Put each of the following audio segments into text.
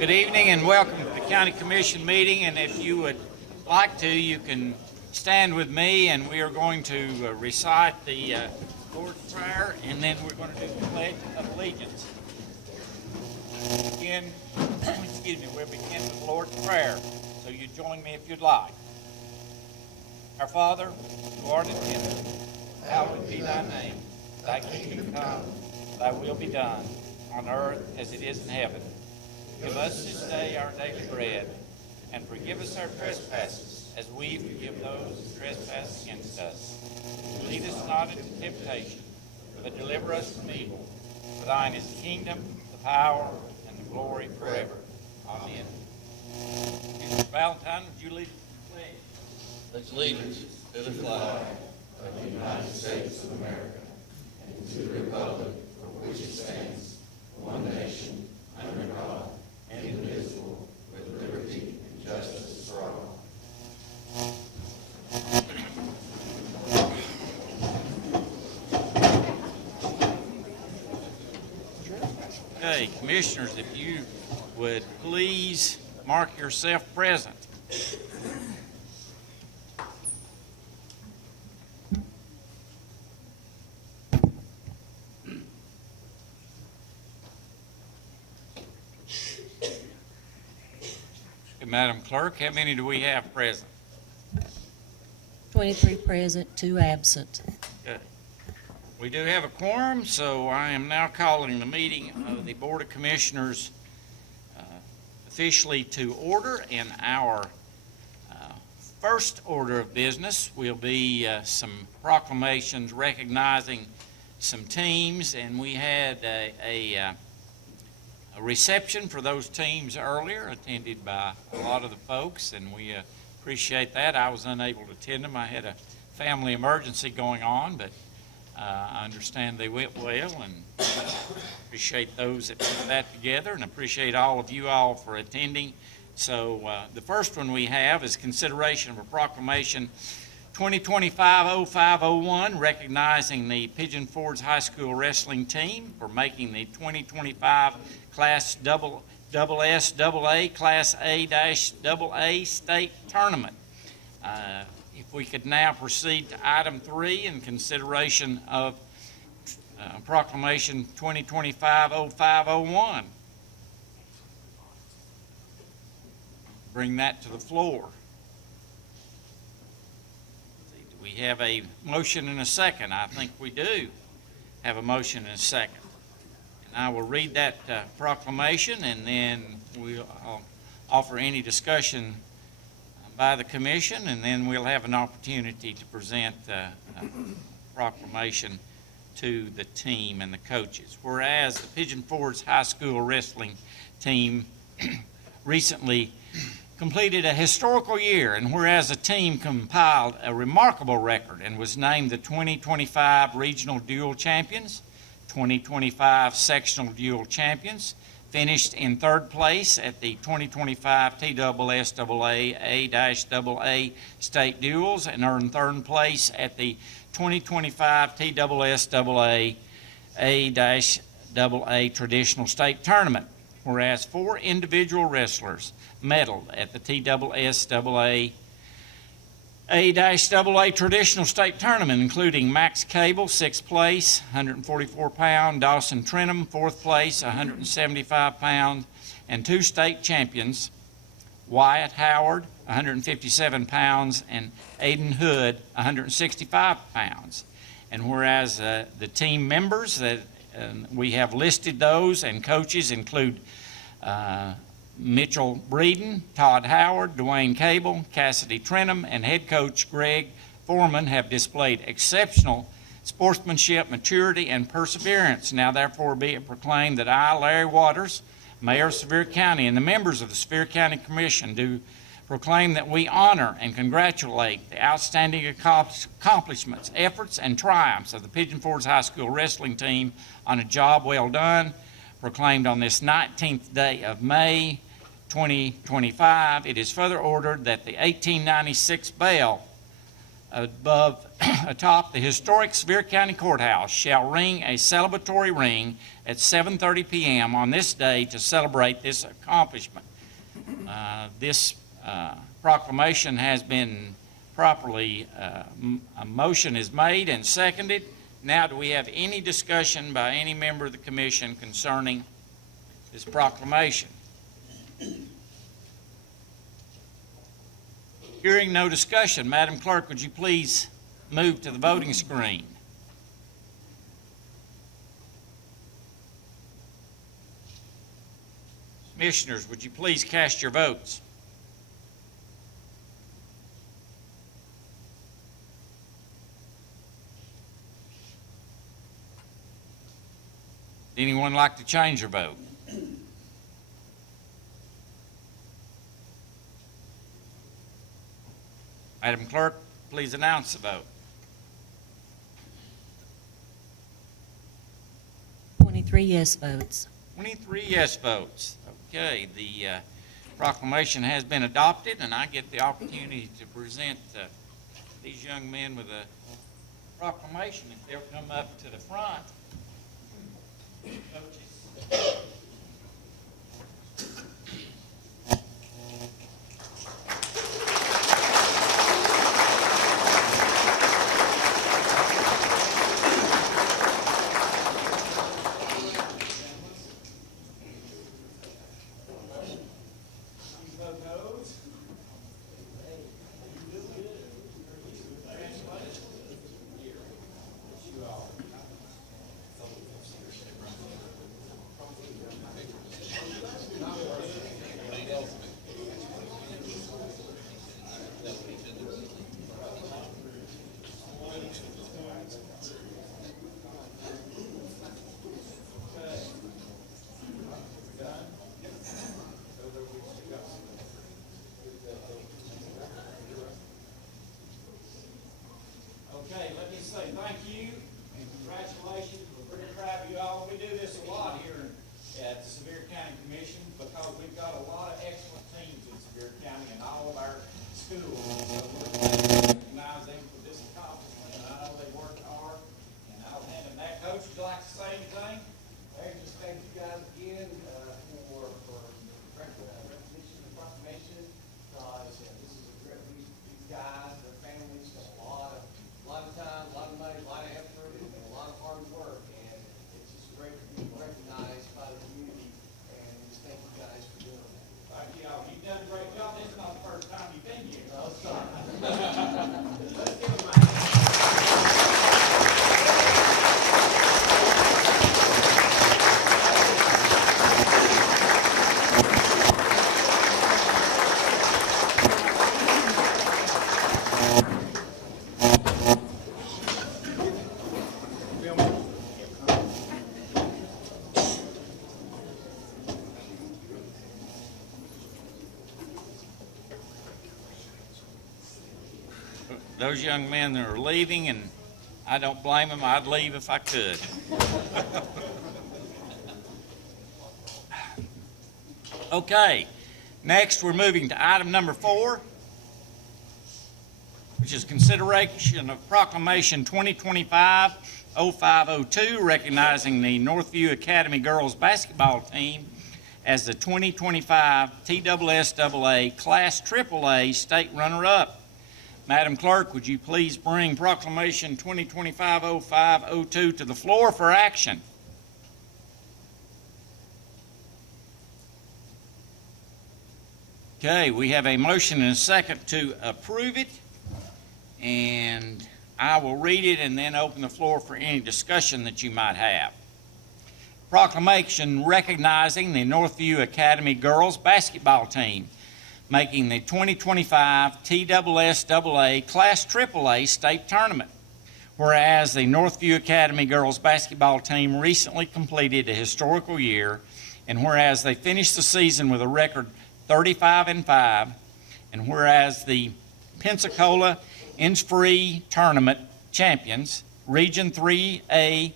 Good evening and welcome to the County Commission meeting, and if you would like to, you can stand with me and we are going to recite the Lord's Prayer, and then we're going to do the Pledge of Allegiance. We'll begin with the Lord's Prayer, so you join me if you'd like. Our Father, who art in heaven, hallowed be thy name. Thy kingdom come, thy will be done, on earth as it is in heaven. Give us this day our daily bread, and forgive us our trespasses, as we forgive those who trespass against us. Lead us not into temptation, but deliver us from evil. For thine is the kingdom, the power, and the glory forever. Amen. Mr. Valentine, would you lead the pledge? Pledge allegiance to the flag of the United States of America and to the republic for which it stands, one nation, under God, indivisible, with liberty and justice for all. Okay, Commissioners, if you would please mark yourself present. Madam Clerk, how many do we have present? 23 present, 2 absent. Okay. We do have a quorum, so I am now calling the meeting of the Board of Commissioners officially to order. And our first order of business will be some proclamations recognizing some teams, and we had a reception for those teams earlier, attended by a lot of the folks, and we appreciate that. I was unable to attend them. I had a family emergency going on, but I understand they went well, and appreciate those that put that together, and appreciate all of you all for attending. So the first one we have is consideration of a proclamation 2025-05-01, recognizing the Pigeon Forge High School wrestling team for making the 2025 Class SSAA Class A-AA State Tournament. If we could now proceed to item 3 in consideration of proclamation 2025-05-01. Bring that to the floor. We have a motion and a second. I think we do have a motion and a second. And I will read that proclamation, and then I'll offer any discussion by the commission, and then we'll have an opportunity to present the proclamation to the team and the coaches. Whereas the Pigeon Forge High School wrestling team recently completed a historical year, and whereas the team compiled a remarkable record and was named the 2025 Regional Dual Champions, 2025 Sectional Dual Champions, finished in third place at the 2025 TSSAA A-AA State Duels, and earned third place at the 2025 TSSAA A-AA Traditional State Tournament. Whereas 4 individual wrestlers medaled at the TSSAA A-AA Traditional State Tournament, including Max Cable, 6th place, 144-pound, Dawson Trenum, 4th place, 175-pound, and 2 state champions, Wyatt Howard, 157 pounds, and Aiden Hood, 165 pounds. And whereas the team members that we have listed those, and coaches include Mitchell Breeden, Todd Howard, Dwayne Cable, Cassidy Trenum, and head coach Greg Foreman have displayed exceptional sportsmanship, maturity, and perseverance. Now therefore be it proclaimed that I, Larry Waters, Mayor of Sevier County, and the members of the Sevier County Commission do proclaim that we honor and congratulate the outstanding accomplishments, efforts, and triumphs of the Pigeon Forge High School wrestling team on a job well done, proclaimed on this 19th day of May, 2025. It is further ordered that the 1896 bell atop the historic Sevier County Courthouse shall ring a celebratory ring at 7:30 p.m. on this day to celebrate this accomplishment. This proclamation has been properly, a motion is made and seconded. Now, do we have any discussion by any member of the commission concerning this proclamation? Hearing no discussion, Madam Clerk, would you please move to the voting screen? Commissioners, would you please cast your votes? Anyone like to change their vote? Madam Clerk, please announce the vote. 23 yes votes. 23 yes votes. Okay, the proclamation has been adopted, and I get the opportunity to present these young men with a proclamation. If they'll come up to the front. Coaches. Okay, let me say thank you and congratulations. We're pretty proud of you all. We do this a lot here at the Sevier County Commission because we've got a lot of excellent teams in Sevier County and all of our schools. So we're glad to recognize them for this accomplishment. And I know they worked hard, and I'll hand them that. Coach, would you like to say anything? Hey, just thank you guys again for recognition and proclamation. This is a great, these guys, their families, a lot of time, a lot of money, a lot of effort, and a lot of hard work. And it's just great to be recognized by the community. And just thank you guys for doing that. Thank you all. You've done a great job. This is not the first time you've been here. No, sorry. Let's give them a hand. Those young men that are leaving, and I don't blame them. I'd leave if I could. Okay, next we're moving to item number 4, which is consideration of Proclamation 2025-0502, recognizing the Northview Academy girls basketball team as the 2025 TSSAA Class AAA state runner-up. Madam Clerk, would you please bring Proclamation 2025-0502 to the floor for action? Okay, we have a motion and a second to approve it, and I will read it and then open the floor for any discussion that you might have. Proclamation recognizing the Northview Academy girls basketball team making the 2025 TSSAA Class AAA state tournament. Whereas the Northview Academy girls basketball team recently completed a historical year, and whereas they finished the season with a record 35-5, and whereas the Pensacola Innisfree Tournament champions, Region 3A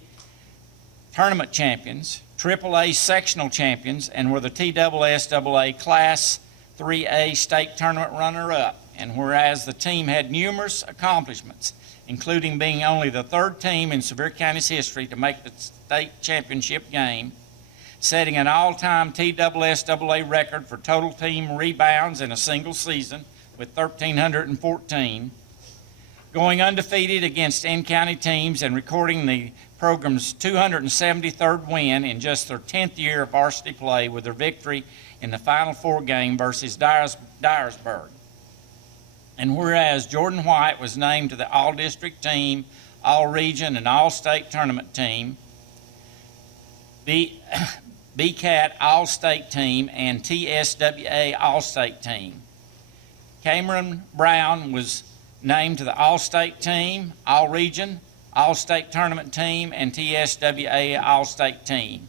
tournament champions, AAA sectional champions, and were the TSSAA Class 3A state tournament runner-up. And whereas the team had numerous accomplishments, including being only the third team in Sevier County's history to make the state championship game, setting an all-time TSSAA record for total team rebounds in a single season with 1,314, going undefeated against in-county teams and recording the program's 273rd win in just their 10th year of varsity play with their victory in the Final Four game versus Dyersburg. And whereas Jordan White was named to the All-District Team, All-Region, and All-State Tournament Team, the BCAT All-State Team, and TSWA All-State Team. Cameron Brown was named to the All-State Team, All-Region, All-State Tournament Team, and TSWA All-State Team.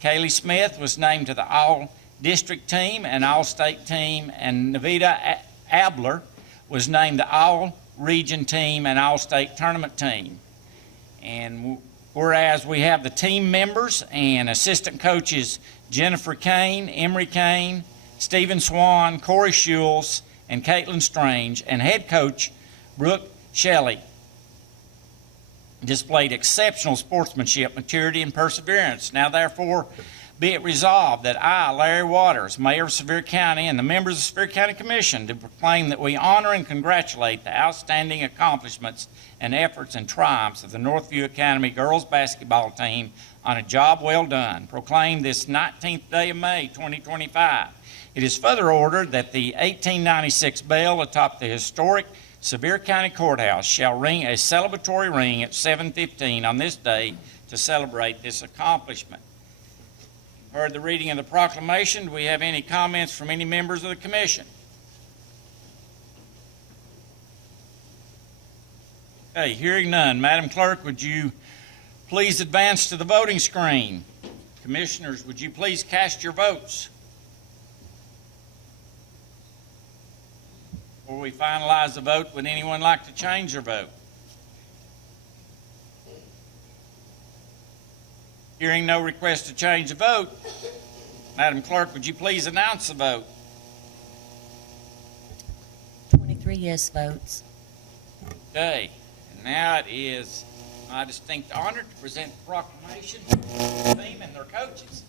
Kaylee Smith was named to the All-District Team and All-State Team, and Navita Abler was named the All-Region Team and All-State Tournament Team. And whereas we have the team members and assistant coaches Jennifer Kane, Emery Kane, Stephen Swan, Corey Schulz, and Caitlin Strange, and head coach Brooke Shelley displayed exceptional sportsmanship, maturity, and perseverance. Now, therefore, be it resolved that I, Larry Waters, Mayor of Sevier County, and the members of the Sevier County Commission do proclaim that we honor and congratulate the outstanding accomplishments and efforts and triumphs of the Northview Academy girls basketball team on a job well done. Proclaim this 19th day of May, 2025. It is further ordered that the 1896 bell atop the historic Sevier County Courthouse shall ring a celebratory ring at 7:15 on this day to celebrate this accomplishment. Heard the reading of the proclamation. Do we have any comments from any members of the commission? Okay, hearing none. Madam Clerk, would you please advance to the voting screen? Commissioners, would you please cast your votes? Before we finalize the vote, would anyone like to change their vote? Hearing no request to change the vote, Madam Clerk, would you please announce the vote? 23 yes votes. Okay, and now it is my distinct honor to present the proclamation to the team and their coaches.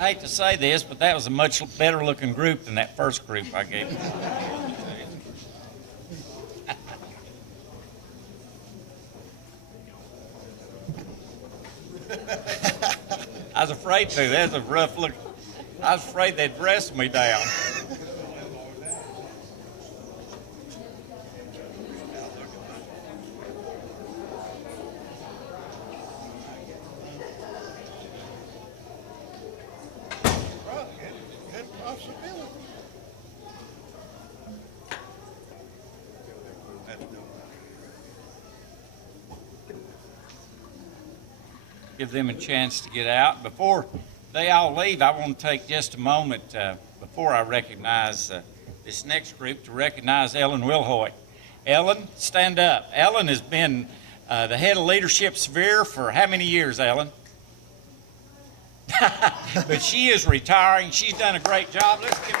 I hate to say this, but that was a much better looking group than that first group I gave you. I was afraid to. That's a rough look. I was afraid they'd dress me down. Give them a chance to get out. Before they all leave, I want to take just a moment before I recognize this next group, to recognize Ellen Wilhoit. Ellen, stand up. Ellen has been the head of Leadership Severe for how many years, Ellen? But she is retiring. She's done a great job. Let's give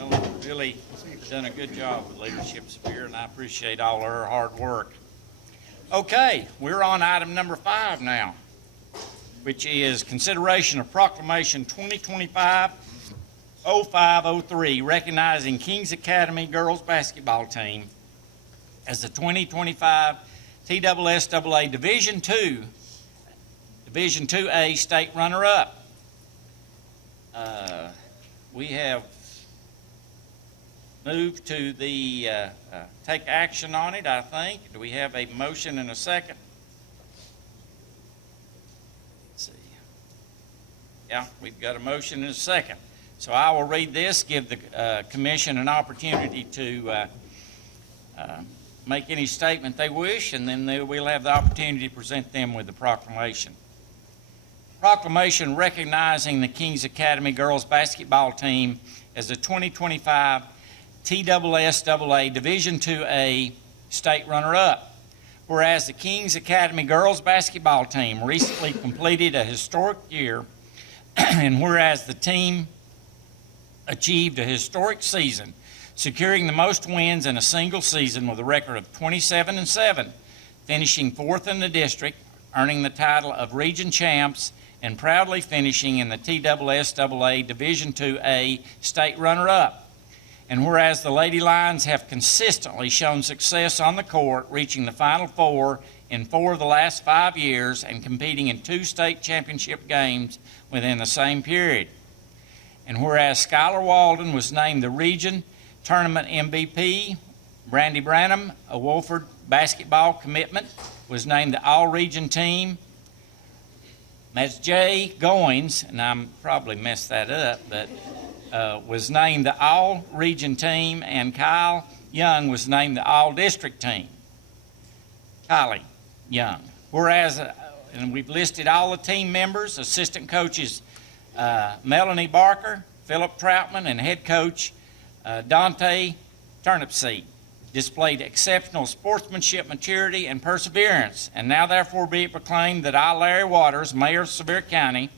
Ellen really done a good job with Leadership Severe, and I appreciate all her hard work. Okay, we're on item number 5 now, which is consideration of Proclamation 2025-0503, recognizing Kings Academy girls basketball team as the 2025 TSSAA Division IIA state runner-up. We have moved to the take action on it, I think. Do we have a motion and a second? Let's see. Yeah, we've got a motion and a second. So I will read this, give the commission an opportunity to make any statement they wish, and then we'll have the opportunity to present them with the proclamation. Proclamation recognizing the Kings Academy girls basketball team as the 2025 TSSAA Division IIA state runner-up. Whereas the Kings Academy girls basketball team recently completed a historic year, and whereas the team achieved a historic season, securing the most wins in a single season with a record of 27-7, finishing 4th in the district, earning the title of region champs, and proudly finishing in the TSSAA Division IIA state runner-up. And whereas the Lady Lions have consistently shown success on the court, reaching the Final Four in 4 of the last 5 years and competing in 2 state championship games within the same period. And whereas Skylar Walden was named the region tournament MVP, Brandy Branham, a Wolford basketball commitment, was named the all-region team. That's Jay Goins, and I'm probably messed that up, but was named the all-region team, and Kyle Young was named the all-district team. Kylie Young. Whereas, and we've listed all the team members, assistant coaches Melanie Barker, Philip Troutman, and head coach Dante Turnipseed displayed exceptional sportsmanship, maturity, and perseverance. And now therefore be it proclaimed that I, Larry Waters, Mayor of Sevier County,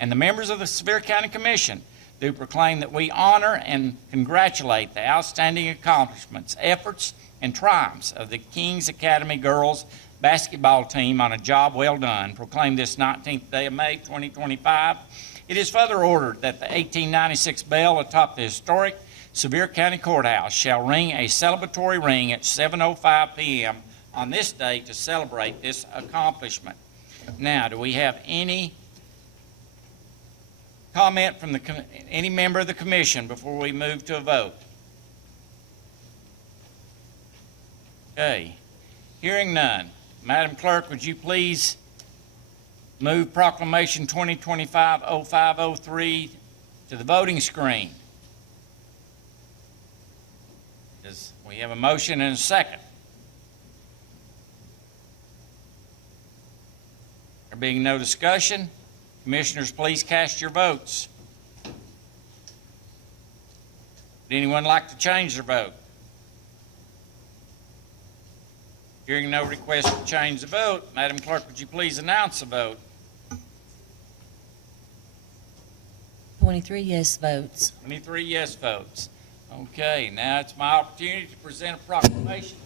and the members of the Sevier County Commission do proclaim that we honor and congratulate the outstanding accomplishments, efforts, and triumphs of the Kings Academy girls basketball team on a job well done. Proclaim this 19th day of May, 2025. It is further ordered that the 1896 bell atop the historic Sevier County Courthouse shall ring a celebratory ring at 7:05 p.m. on this day to celebrate this accomplishment. Now, do we have any comment from any member of the commission before we move to a vote? Okay. Hearing none. Madam Clerk, would you please move Proclamation 2025-0503 to the voting screen? We have a motion and a second. There being no discussion, commissioners, please cast your votes. Would anyone like to change their vote? Hearing no request to change the vote, Madam Clerk, would you please announce the vote? 23 yes votes. 23 yes votes. Okay, now it's my opportunity to present a proclamation.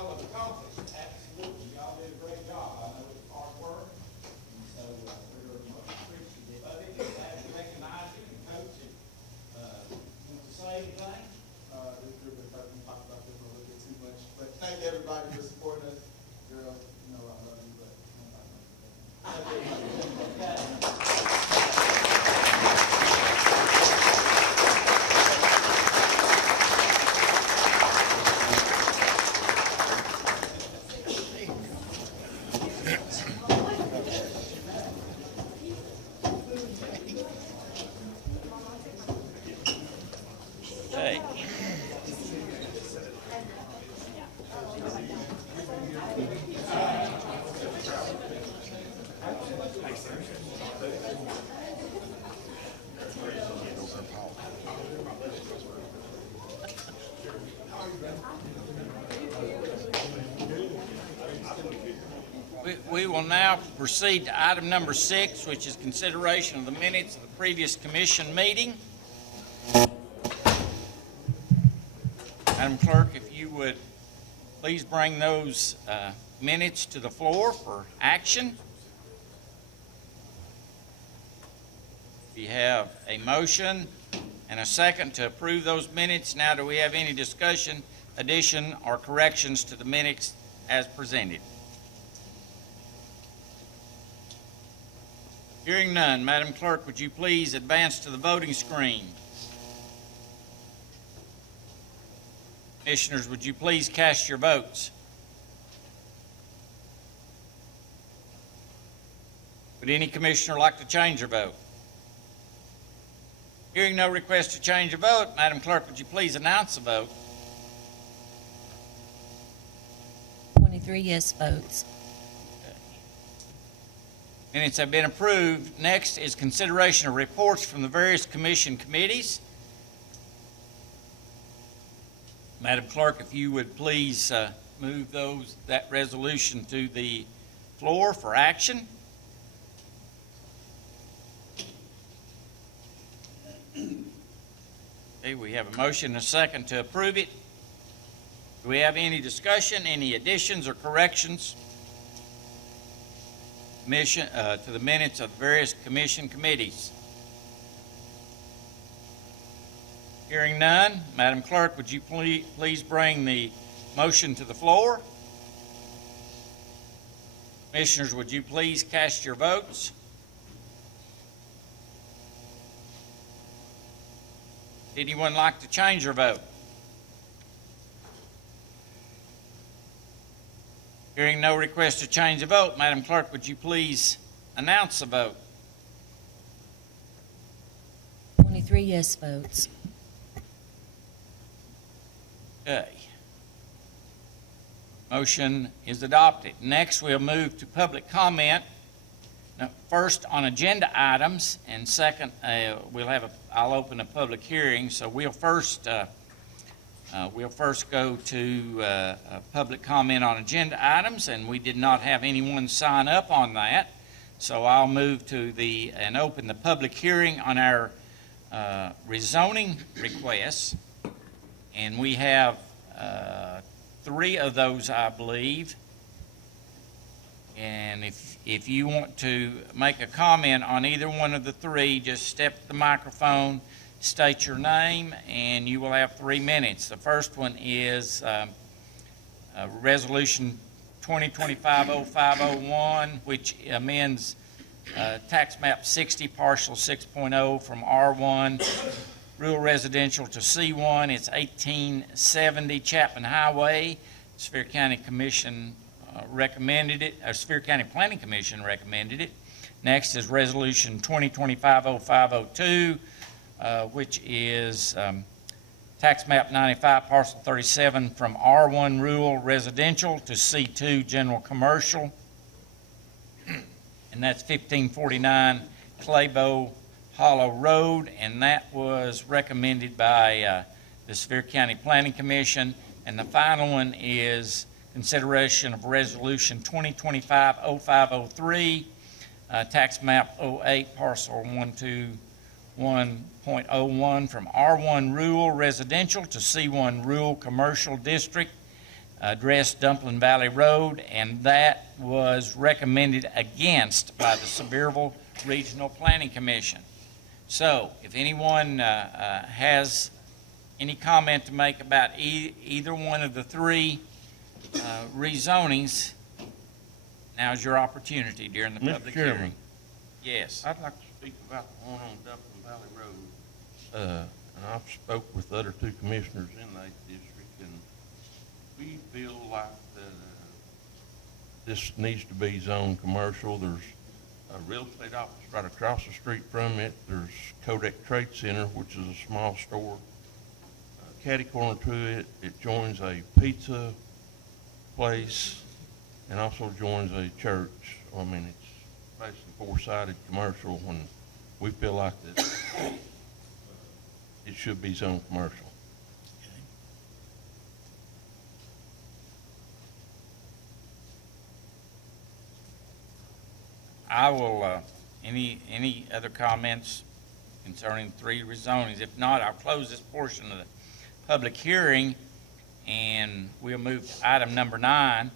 y'all have accomplished, absolutely. Y'all did a great job. I know it's hard work, and so we're very much appreciative of it. Glad to recognize you and coach it. Want to say anything? This group has probably talked about this a little bit too much, but thank everybody for supporting us. Girl, you know I love you, but I'm not gonna. Okay. We will now proceed to item number 6, which is consideration of the minutes of the previous commission meeting. Madam Clerk, if you would please bring those minutes to the floor for action. We have a motion and a second to approve those minutes. Now, do we have any discussion, addition, or corrections to the minutes as presented? Hearing none, Madam Clerk, would you please advance to the voting screen? Commissioners, would you please cast your votes? Would any commissioner like to change their vote? Hearing no request to change a vote, Madam Clerk, would you please announce the vote? 23 yes votes. Minutes have been approved. Next is consideration of reports from the various commission committees. Madam Clerk, if you would please move that resolution to the floor for action. Okay, we have a motion and a second to approve it. Do we have any discussion, any additions or corrections to the minutes of various commission committees? Hearing none, Madam Clerk, would you please bring the motion to the floor? Commissioners, would you please cast your votes? Would anyone like to change their vote? Hearing no request to change the vote, Madam Clerk, would you please announce the vote? 23 yes votes. Okay. Motion is adopted. Next, we'll move to public comment. Now, first on agenda items, and second, I'll open a public hearing. So we'll first go to public comment on agenda items, and we did not have anyone sign up on that. So I'll move to and open the public hearing on our rezoning requests. And we have 3 of those, I believe. And if you want to make a comment on either one of the 3, just step to the microphone, state your name, and you will have 3 minutes. The first one is Resolution 2025-0501, which amends Tax Map 60, Parcel 6.0 from R1 Rural Residential to C1. It's 1870 Chapman Highway. Sevier County Commission recommended it, or Sevier County Planning Commission recommended it. Next is Resolution 2025-0502, which is Tax Map 95, Parcel 37, from R1 Rural Residential to C2 General Commercial. And that's 1549 Claybo Hollow Road, and that was recommended by the Sevier County Planning Commission. And the final one is consideration of Resolution 2025-0503, Tax Map 08, Parcel 121.01 from R1 Rural Residential to C1 Rural Commercial District. address Dumplin Valley Road, and that was recommended against by the Sevierville Regional Planning Commission. So, if anyone has any comment to make about either one of the three rezonings, now's your opportunity during the Mr. public Chairman. hearing. Yes. I'd like to speak about the one on Dublin Valley Road. And I've spoke with the other two commissioners in the 8th district, and we feel like that this needs to be zoned commercial. There's a real estate office right across the street from it. There's Kodak Trade Center, which is a small store. Catty corner to it, it joins a pizza place and also joins a church. I mean, it's basically four-sided commercial, and we feel like that it should be zoned commercial. I will, any other comments concerning three rezonings? If not, I'll close this portion of the public hearing, and we'll move to item number 9,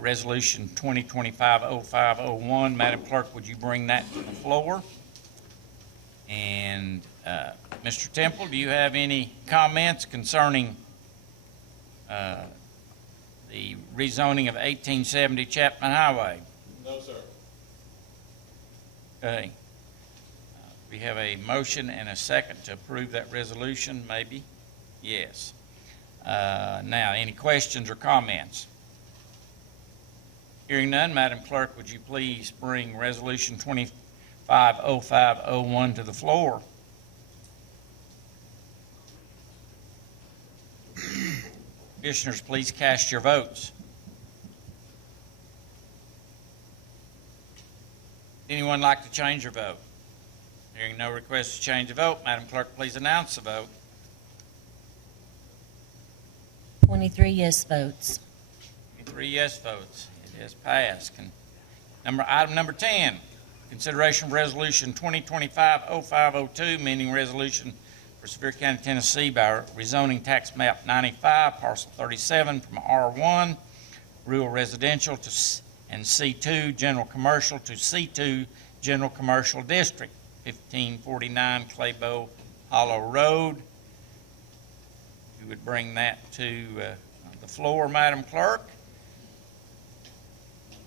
Resolution 2025-0501. Madam Clerk, would you bring that to the floor? And Mr. Temple, do you have any comments concerning the rezoning of 1870 Chapman Highway? No, sir. Okay. We have a motion and a second to approve that resolution, maybe? Yes. Now, any questions or comments? Hearing none, Madam Clerk, would you please bring Resolution 250501 to the floor? Commissioners, please cast your votes. Anyone like to change their vote? Hearing no request to change the vote, Madam Clerk, please announce the vote. 23 yes votes. 3 yes votes. It has passed. Item number 10, consideration of Resolution 2025-0502, amending resolution for Sevier County, Tennessee by rezoning tax map 95, parcel 37 from R1, rural residential and C2, general commercial to C2, general commercial district, 1549 Claybow Hollow Road. You would bring that to the floor, Madam Clerk.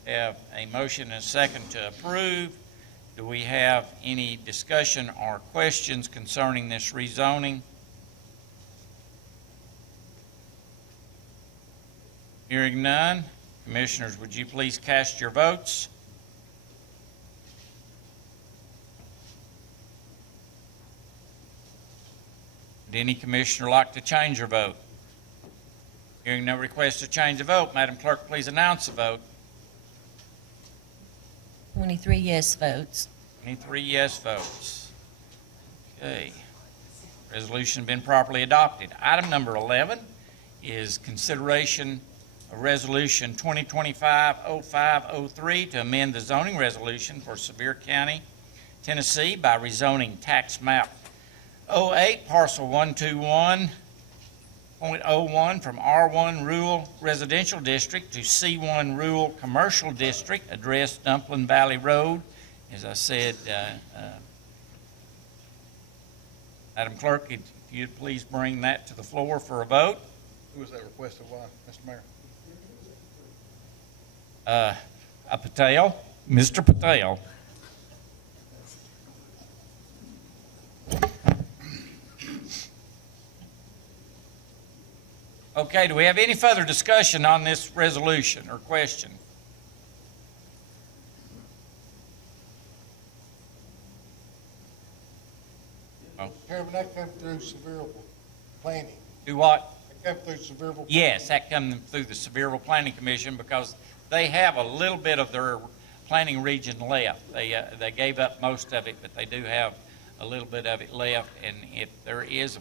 Have a motion and a second to approve. Do we have any discussion or questions concerning this rezoning? Hearing none, Commissioners, would you please cast your votes? Would any commissioner like to change their vote? Hearing no request to change the vote, Madam Clerk, please announce the vote. 23 yes votes. 23 yes votes. Okay. Resolution been properly adopted. Item number 11 is consideration of Resolution 2025-0503 to amend the zoning resolution for Sevier County, Tennessee by rezoning tax map 08 parcel 121.01 from R1 Rural Residential District to C1 Rural Commercial District, address Dumplin Valley Road. As I said, Madam Clerk, if you'd please bring that to the floor for a vote. Who was that requested by, Mr. Mayor? Patel, Mr. Patel. Okay, do we have any further discussion on this resolution or question? Chairman, that come through Sevierville Planning. Do what? That come through Sevierville. Yes, that comes through the Sevierville Planning Commission because they have a little bit of their planning region left. They gave up most of it, but they do have a little bit of it left. And if there is,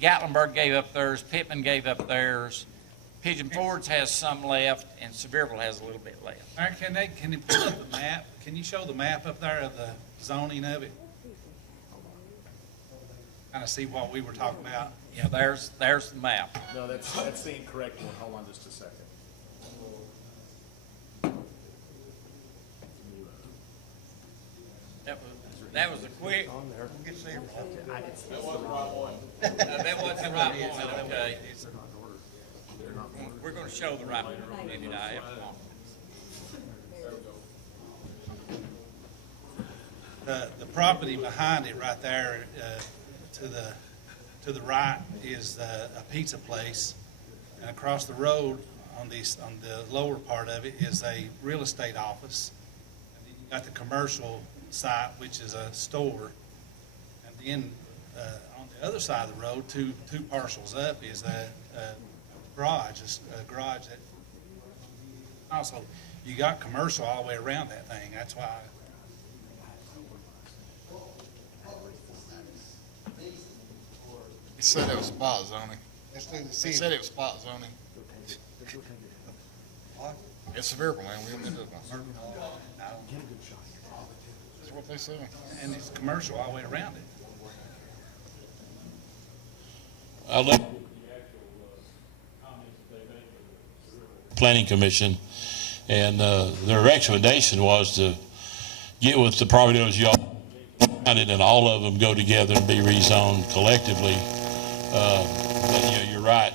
Gatlinburg gave up theirs, Pittman gave up theirs, Pigeon Forge has some left, and Sevierville has a little bit left. Mayor, can you pull up the map? Can you show the map up there of the zoning of it? Kind of see what we were talking about. Yeah, there's the map. No, that's the incorrect one. Hold on just a second. That was a quick. That wasn't the right one. That wasn't the right one, okay. We're gonna show the right one in a minute. I have The property behind it right there, to the right is a pizza place. And across the road on the lower part of it is a real estate office. And then you got the commercial site, which is a store. And then, on the other side of the road, two parcels up is a garage, that also, you got commercial all the way around that thing. That's why. He said it was spot zoning. Let's do the He city. said it was spot zoning. It's Sevierville, man. We don't need to. That's what they say. And it's commercial all the way around it. I looked Planning Commission, and their recommendation was to get with the property owners, y'all, and all of them go together and be rezoned collectively. But you know, you're right.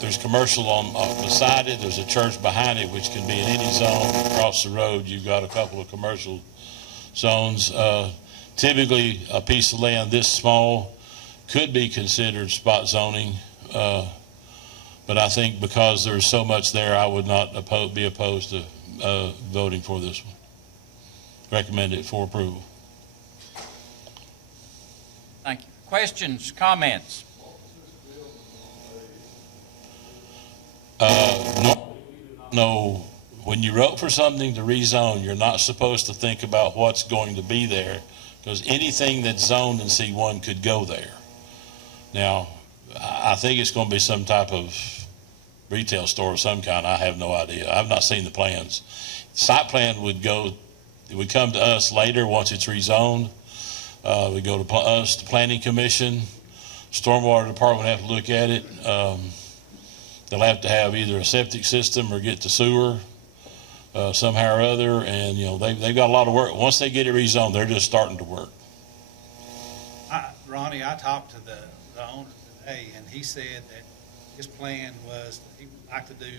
There's commercial on beside it. There's a church behind it, which can be in any zone. Across the road, you've got a couple of commercial zones. Typically, a piece of land this small could be considered spot zoning. But I think because there's so much there, I would not be opposed to voting for this one. Recommend it for approval. Thank you. Questions, comments? No, when you vote for something to rezone, you're not supposed to think about what's going to be there, because anything that's zoned in C1 could go there. Now, I think it's going to be some type of retail store of some kind. I have no idea. I've not seen the plans. Site plan would come to us later once it's rezoned. We go to us, the Planning Commission. Stormwater Department have to look at it. They'll have to have either a septic system or get to sewer somehow or other. And, you know, they've got a lot of work. Once they get it rezoned, they're just starting to work. Ronnie, I talked to the owner today, and he said that his plan was he would like to do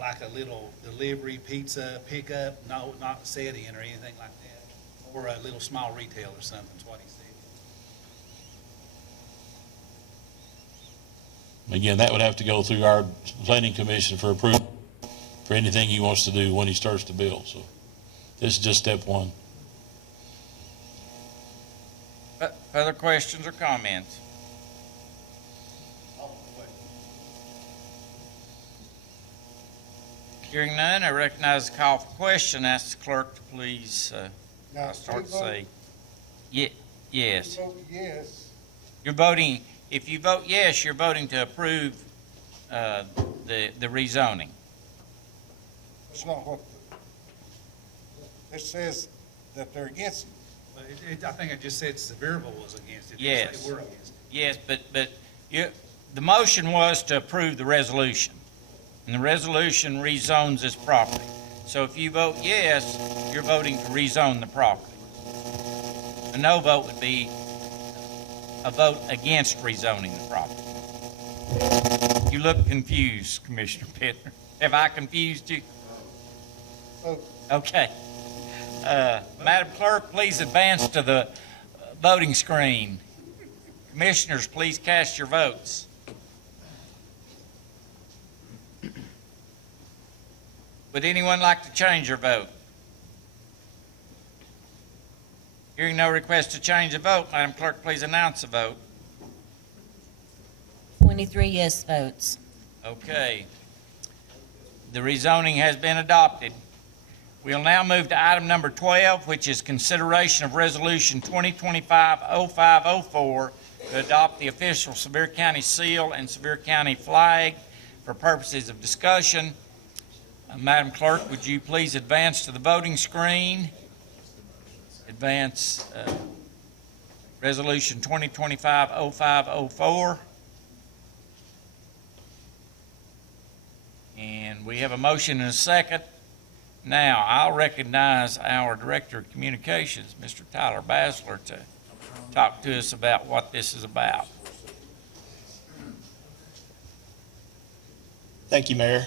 like a little delivery pizza pickup, no, not set-in or anything like that, or a little small retail or something, is what he said. Again, that would have to go through our Planning Commission for approval for anything he wants to do when he starts to build. So this is just step one. Further questions or comments? Hearing none, I recognize the call for question. Ask the clerk to please, Now, I'll start if to you say, yes. vote yes, You're voting, if you vote yes, you're voting to approve the rezoning. that's not what, it says that they're against it. But I think it just said Sevierville was against it. It didn't Yes. say we're against it. Yes, but the motion was to approve the resolution, and the resolution rezones this property. So if you vote yes, you're voting to rezone the property. A no vote would be a vote against rezoning the property. You look confused, Commissioner Pittner. Have I confused you? So, Okay. Madam Clerk, please advance to the voting screen. Commissioners, please cast your votes. Would anyone like to change their vote? Hearing no request to change the vote, Madam Clerk, please announce the vote. 23 yes votes. Okay. The rezoning has been adopted. We'll now move to item number 12, which is consideration of Resolution 2025-0504 to adopt the official Sevier County seal and Sevier County flag for purposes of discussion. Madam Clerk, would you please advance to the voting screen? Advance. Resolution 2025-0504. And we have a motion and a second. Now, I'll recognize our Director of Communications, Mr. Tyler Basler, to talk to us about what this is about. Thank you, Mayor.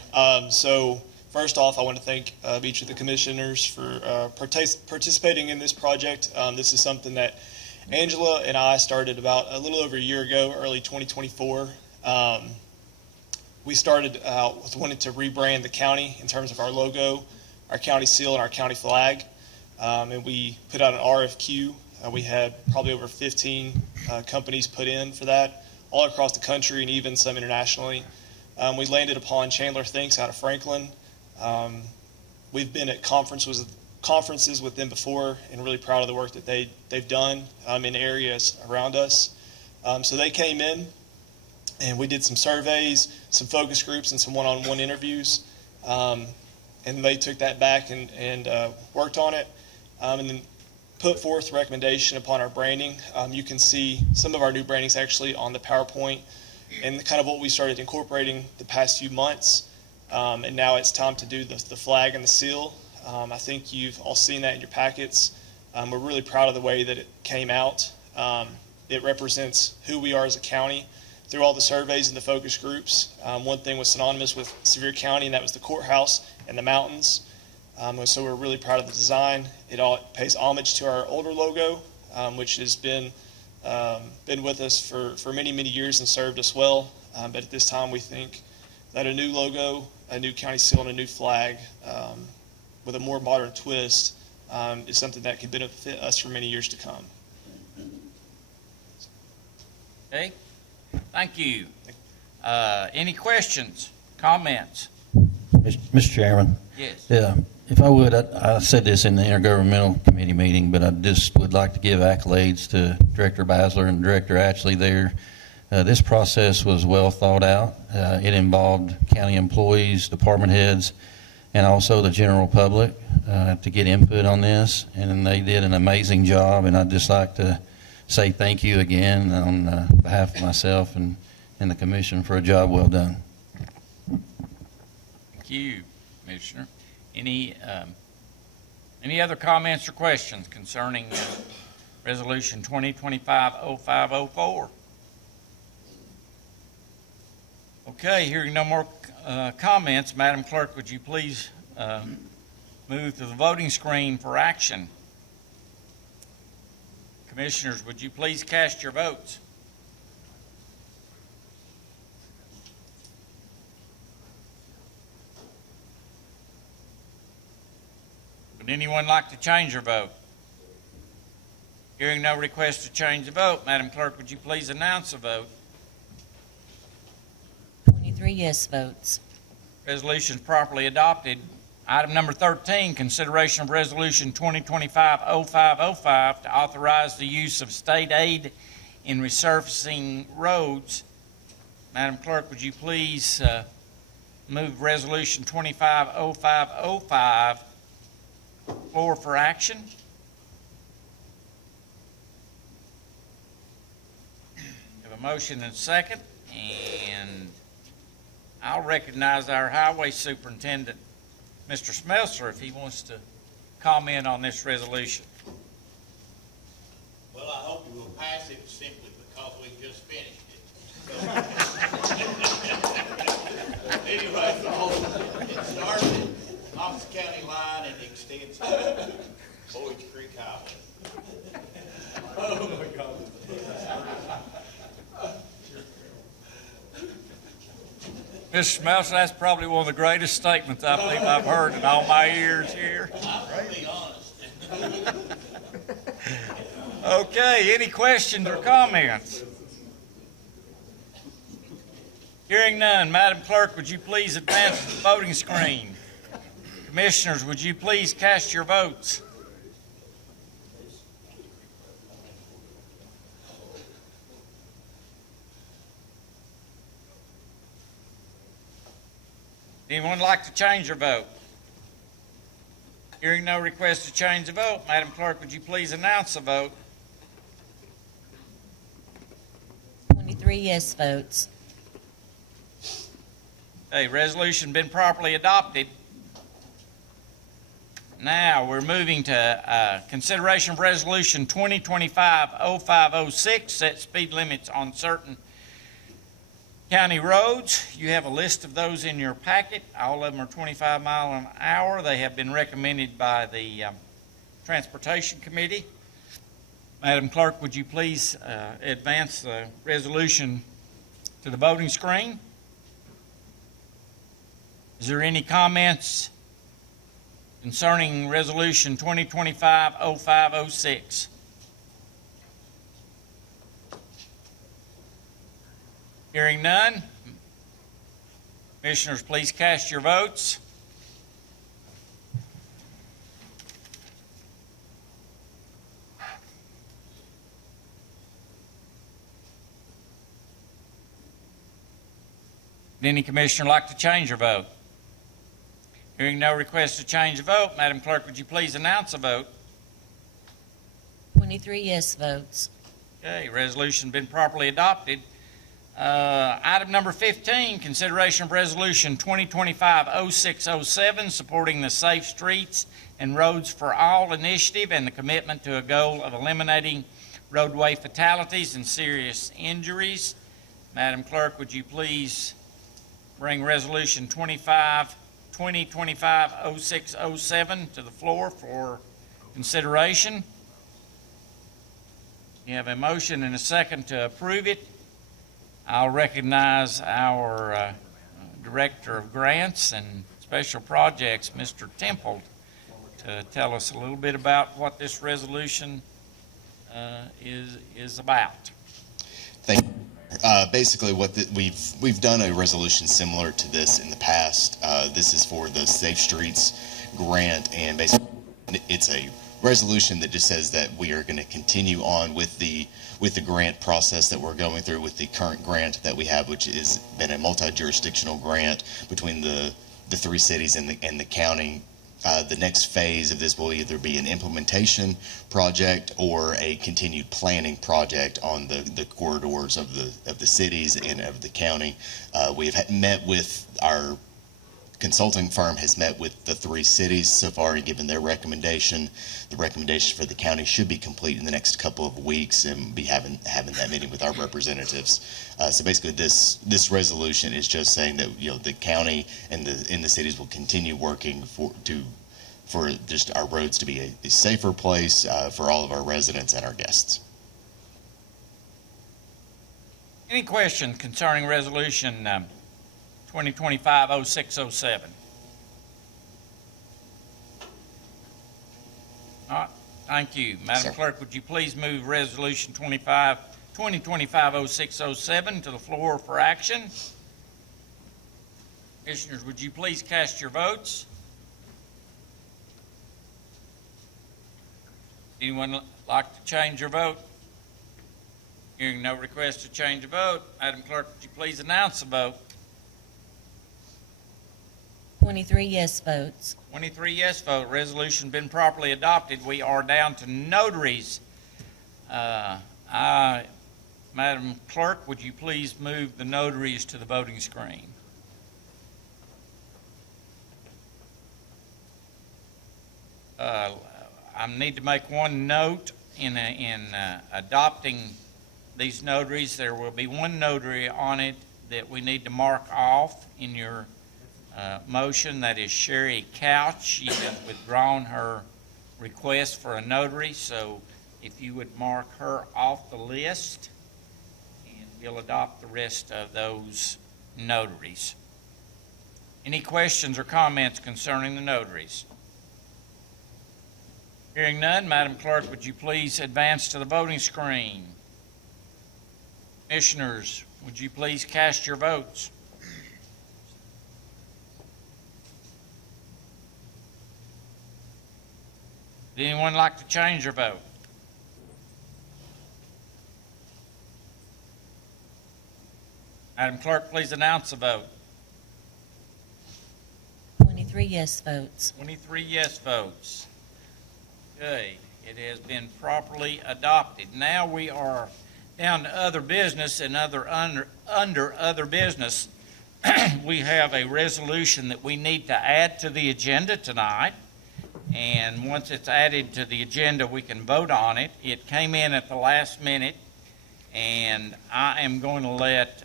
So first off, I want to thank each of the commissioners for participating in this project. This is something that Angela and I started about a little over a year ago, early 2024. We started out with wanting to rebrand the county in terms of our logo, our county seal, and our county flag. And we put out an RFQ. We had probably over 15 companies put in for that, all across the country and even some internationally. We landed upon Chandler Thinks out of Franklin. We've been at conferences with them before and really proud of the work that they've done in areas around us. So they came in and we did some surveys, some focus groups, and some one-on-one interviews. And they took that back and worked on it and then put forth recommendation upon our branding. You can see some of our new brandings actually on the PowerPoint and kind of what we started incorporating the past few months. And now it's time to do the flag and the seal. I think you've all seen that in your packets. We're really proud of the way that it came out. It represents who we are as a county through all the surveys and the focus groups. One thing was synonymous with Sevier County, and that was the courthouse and the mountains. So we're really proud of the design. It all pays homage to our older logo, which has been with us for many, many years and served us well. But at this time, we think that a new logo, a new county seal, and a new flag with a more modern twist is something that can benefit us for many years to come. Okay, thank you. Any questions, comments? Mr. Chairman? Yes. Yeah, if I would, I said this in the Intergovernmental Committee meeting, but I just would like to give accolades to Director Basler and Director Atchley there. This process was well thought out. It involved county employees, department heads, and also the general public to get input on this, and they did an amazing job, and I'd just like to say thank you again on behalf of myself and the commission for a job well done. Thank you, Commissioner. Any other comments or questions concerning Resolution 2025-0504? Okay, hearing no more comments, Madam Clerk, would you please move to the voting screen for action? Commissioners, would you please cast your votes? Would anyone like to change their vote? Hearing no request to change the vote, Madam Clerk, would you please announce the vote? 23 yes votes. Resolution is properly adopted. Item number 13, consideration of Resolution 2025-0505 to authorize the use of state aid in resurfacing roads. Madam Clerk, would you please move Resolution 25-0505 forward for action? We have a motion and a second, and I'll recognize our Highway Superintendent, Mr. Smelser, if he wants to comment on this resolution. Well, I hope you will pass it simply because we just finished it. Anyway, it starts at Knox County line and extends to Boyd's Creek Highway. Oh, my God. Mr. Smelser, that's probably one of the greatest statements I believe I've heard in all my years here. I'm going to be honest. Okay, any questions or comments? Hearing none, Madam Clerk, would you please advance the voting screen? Commissioners, would you please cast your votes? Anyone like to change their vote? Hearing no request to change the vote, Madam Clerk, would you please announce the vote? 23 yes votes. Okay, resolution been properly adopted. Now, we're moving to consideration of resolution 2025-0506, set speed limits on certain county roads. You have a list of those in your packet. All of them are 25 mile an hour. They have been recommended by the Transportation Committee. Madam Clerk, would you please advance the resolution to the voting screen? Is there any comments concerning resolution 2025-0506? Hearing none. Commissioners, please cast your votes. Would any commissioner like to change their vote? Hearing no request to change the vote, Madam Clerk, would you please announce the vote? 23 yes votes. Okay, resolution been properly adopted. Item number 15, consideration of resolution 2025-0607, supporting the Safe Streets and Roads for All initiative and the commitment to a goal of eliminating roadway fatalities and serious injuries. Madam Clerk, would you please bring resolution 2025-0607 to the floor for consideration? You have a motion and a second to approve it. I'll recognize our Director of Grants and Special Projects, Mr. Temple, to tell us a little bit about what this resolution is about. Thank you. Basically, we've done a resolution similar to this in the past. This is for the Safe Streets grant, and basically it's a resolution that just says that we are going to continue on with the grant process that we're going through with the current grant that we have, which has been a multi-jurisdictional grant between the three cities and the county. The next phase of this will either be an implementation project or a continued planning project on the corridors of the cities and of the county. We have met with our consulting firm has met with the three cities so far and given their recommendation. The recommendation for the county should be complete in the next couple of weeks, and be having that meeting with our representatives. So basically, this resolution is just saying that the county and the cities will continue working for just our roads to be a safer place for all of our residents and our guests. Any questions concerning resolution 2025-0607? All right, thank you. Madam Clerk, would you please move resolution 2025-0607 to the floor for action? Commissioners, would you please cast your votes? Anyone like to change your vote? Hearing no request to change the vote, Madam Clerk, would you please announce the vote? 23 yes votes. 23 yes vote. Resolution been properly adopted. We are down to notaries. Madam Clerk, would you please move the notaries to the voting screen? I need to make one note in adopting these notaries. There will be one notary on it that we need to mark off in your motion. That is Sherry Couch. She has withdrawn her request for a notary, so if you would mark her off the list, and we'll adopt the rest of those notaries. Any questions or comments concerning the notaries? Hearing none, Madam Clerk, would you please advance to the voting screen? Commissioners, would you please cast your votes? Would anyone like to change their vote? Madam Clerk, please announce the vote. 23 yes votes. 23 yes votes. Okay, it has been properly adopted. Now we are Down to other business and under other business, we have a resolution that we need to add to the agenda tonight. And once it's added to the agenda, we can vote on it. It came in at the last minute, and I am going to let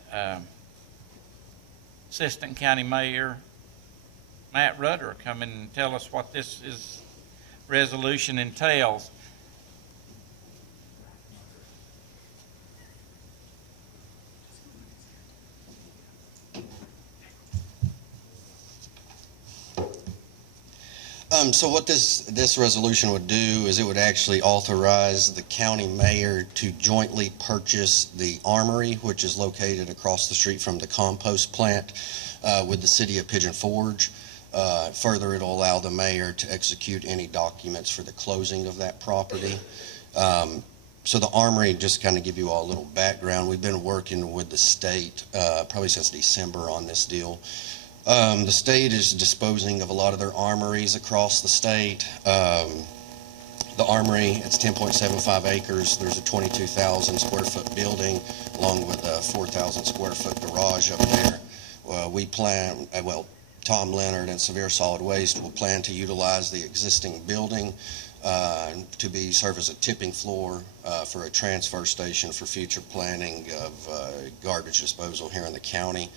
Assistant County Mayor Matt Rudder come in and tell us what this resolution entails. So what this resolution would do is it would actually authorize the county mayor to jointly purchase the armory, which is located across the street from the compost plant, with the city of Pigeon Forge. Further, it'll allow the mayor to execute any documents for the closing of that property. So the armory, just kind of give you all a little background, we've been working with the state probably since December on this deal. The state is disposing of a lot of their armories across the state. The armory, it's 10.75 acres. There's a 22,000 square foot building along with a 4,000 square foot garage up there. We plan, Tom Leonard and Severe Solid Waste will plan to utilize the existing building to serve as a tipping floor for a transfer station for future planning of garbage disposal here in the county.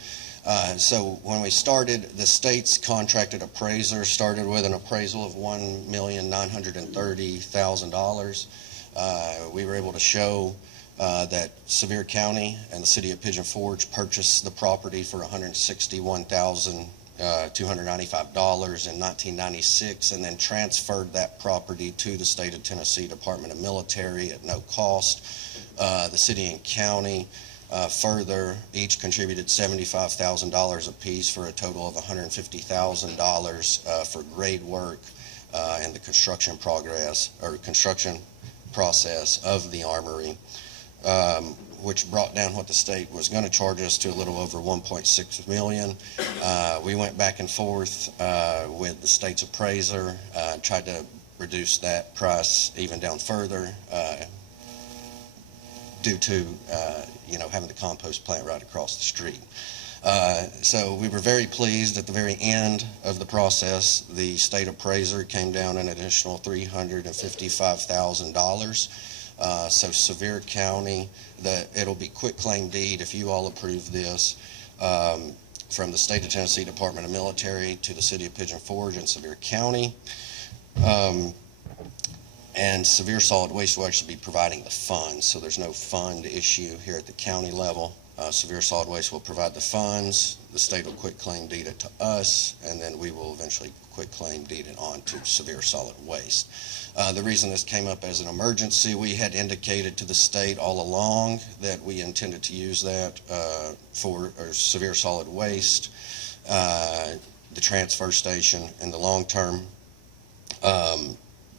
So when we started, the state's contracted appraiser started with an appraisal of $1,930,000. We were able to show that Sevier County and the city of Pigeon Forge purchased the property for $161,295 in 1996, and then transferred that property to the state of Tennessee Department of Military at no cost. The city and county further each contributed $75,000 apiece for a total of $150,000 for grade work and the construction process of the armory, which brought down what the state was going to charge us to a little over $1.6 million. We went back and forth with the state's appraiser, tried to reduce that price even down further due to having the compost plant right across the street. So we were very pleased at the very end of the process. The state appraiser came down an additional $355,000. So Sevier County, it'll be quit claim deed if you all approve this, from the state of Tennessee Department of Military to the city of Pigeon Forge and Sevier County. And Severe Solid Waste will actually be providing the funds, so there's no fund issue here at the county level. Severe Solid Waste will provide the funds, the state will quit claim deed it to us, and then we will eventually quit claim deed it on to Severe Solid Waste. The reason this came up as an emergency, we had indicated to the state all along that we intended to use that for Severe Solid Waste, the transfer station in the long term.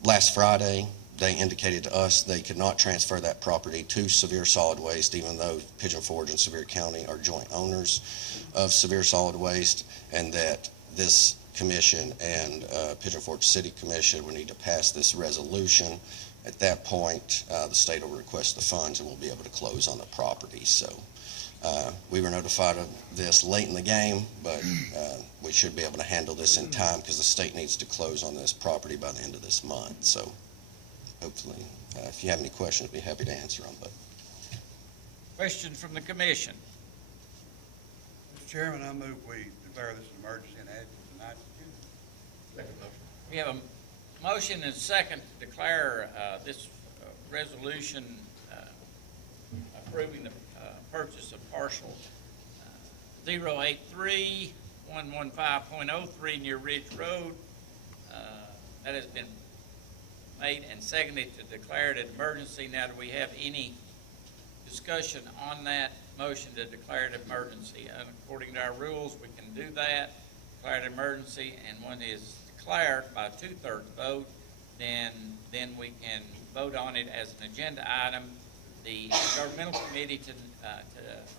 Last Friday, they indicated to us they could not transfer that property to Severe Solid Waste, even though Pigeon Forge and Sevier County are joint owners of Severe Solid Waste, and that this commission and Pigeon Forge City Commission would need to pass this resolution. At that point, the state will request the funds and we'll be able to close on the property. So we were notified of this late in the game, but we should be able to handle this in time because the state needs to close on this property by the end of this month. So hopefully, if you have any questions, I'd be happy to answer them. But Question from the commission. Mr. Chairman, I move we declare this an emergency and add to tonight's agenda. We have a motion and a second to declare this resolution approving the purchase of parcel 083-115.03 near Ridge Road. That has been made and seconded to declare it an emergency. Now, do we have any discussion on that motion to declare it an emergency? And according to our rules, we can do that, declare it an emergency, and when it is declared by a 2/3 vote, then we can vote on it as an agenda item. The governmental committee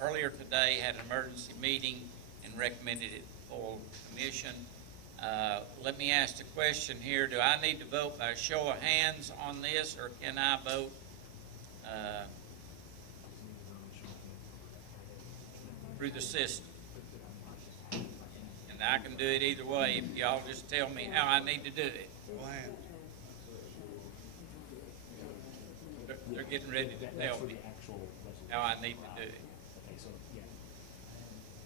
earlier today had an emergency meeting and recommended it full commission. Let me ask the question here. Do I need to vote by a show of hands on this, or can I vote through the system. And I can do it either way if y'all just tell me how I need to do it. They're getting ready to tell me how I need to do it. Okay, so, yeah.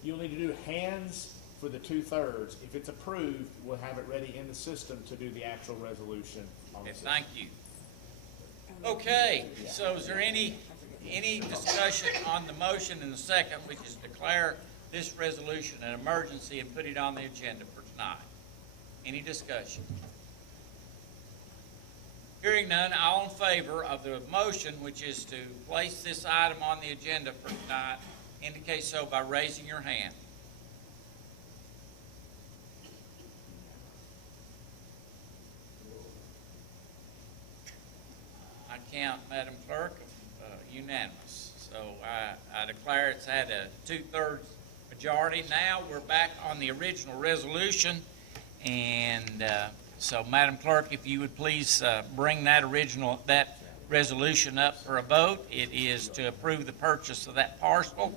You'll need to do hands for the 2/3. If it's approved, we'll have it ready in the system to do the actual resolution on the Okay, system. thank you. Okay, so is there any discussion on the motion in the second, which is declare this resolution an emergency and put it on the agenda for tonight? Any discussion? Hearing none, all in favor of the motion, which is to place this item on the agenda for tonight, indicate so by raising your hand. I count, Madam Clerk, unanimous. So I declare it's had a 2/3 majority. Now we're back on the original resolution. And so, Madam Clerk, if you would please bring that resolution up for a vote. It is to approve the purchase of that parcel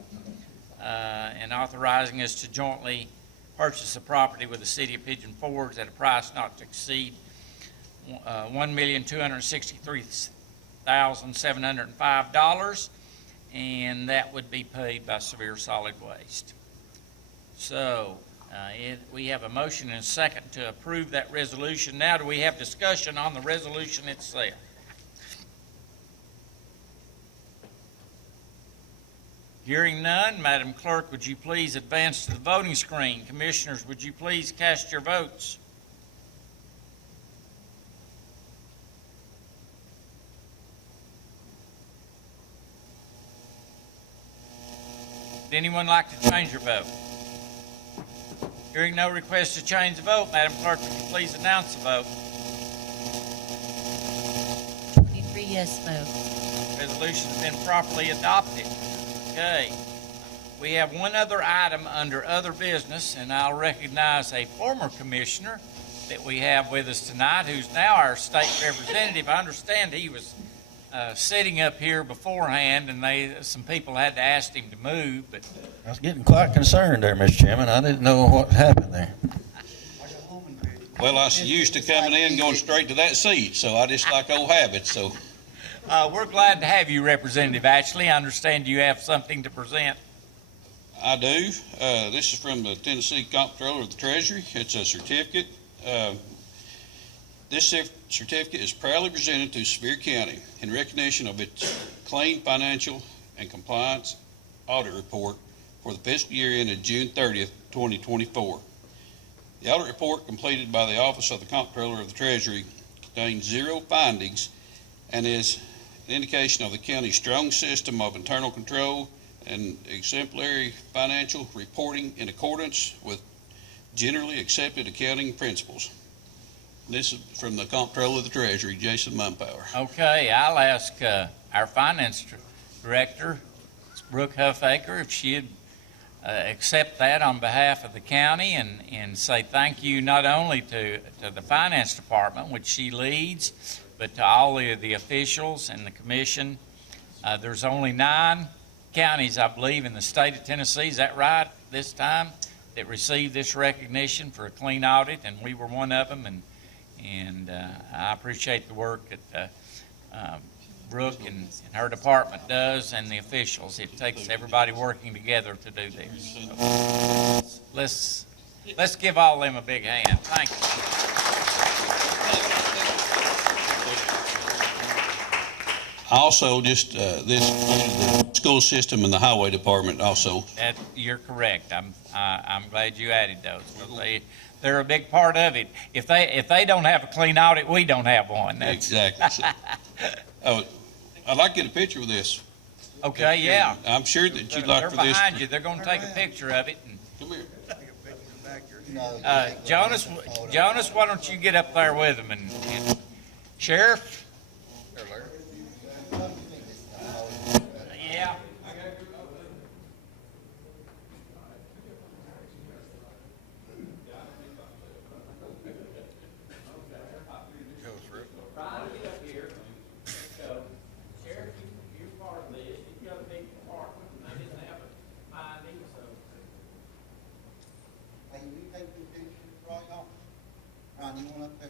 and authorizing us to jointly purchase the property with the City of Pigeon Forge at a price not to exceed $1,263,705, and that would be paid by Severe Solid Waste. So we have a motion and a second to approve that resolution. Now, do we have discussion on the resolution itself? Hearing none, Madam Clerk, would you please advance to the voting screen? Commissioners, would you please cast your votes? Would anyone like to change your vote? Hearing no request to change the vote, Madam Clerk, would you please announce the vote? 23 yes votes. Resolution has been properly adopted. Okay. We have one other item under other business, and I'll recognize a former commissioner that we have with us tonight, who's now our state representative. I understand he was sitting up here beforehand, and some people had to ask him to move, but I was getting quite concerned there, Mr. Chairman. I didn't know what happened there. Well, I was used to coming in, going straight to that seat, so I just like old habits, so. we're glad to have you, Representative Ashley. I understand you have something to present. I do. This is from the Tennessee Comptroller of the Treasury. It's a certificate. This certificate is proudly presented to Sevier County in recognition of its clean financial and compliance audit report for the fiscal year ended June 30th, 2024. The audit report completed by the Office of the Comptroller of the Treasury contains 0 findings and is an indication of the county's strong system of internal control and exemplary financial reporting in accordance with generally accepted accounting principles. This is from the Comptroller of the Treasury, Jason Mumpower. Okay, I'll ask our Finance Director, Brooke Huffaker, if she'd accept that on behalf of the county and say thank you not only to the Finance Department, which she leads, but to all of the officials and the commission. There's only 9 counties, I believe, in the state of Tennessee, is that right, this time, that received this recognition for a clean audit, and we were one of them, and I appreciate the work that Brooke and her department does, and the officials. It takes everybody working together to do this. So let's give all of them a big hand. Thank you. Also, just this the school system and the highway department also. You're correct. I'm glad you added those. They're a big part of it. If they don't have a clean audit, we don't have one. Exactly. I'd like to get a picture of this. Okay, yeah. I'm sure that you'd like for They're this. behind you. They're going to take a picture of it. Come here. Jonas, why don't you get up there with them and Sheriff? Yeah. Sheriff, you're part of this. You've got a big department, and they didn't have a finding, so Brian, you want up there?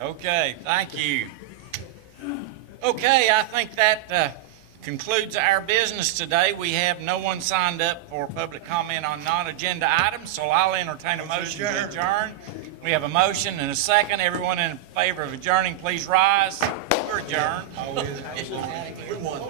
Okay, thank you. Okay, I think that concludes our business today. We have no one signed up for public comment on non-agenda items, so I'll entertain a motion to adjourn. We have a motion and a second. Everyone in favor of adjourning, please rise. We're adjourned. We won.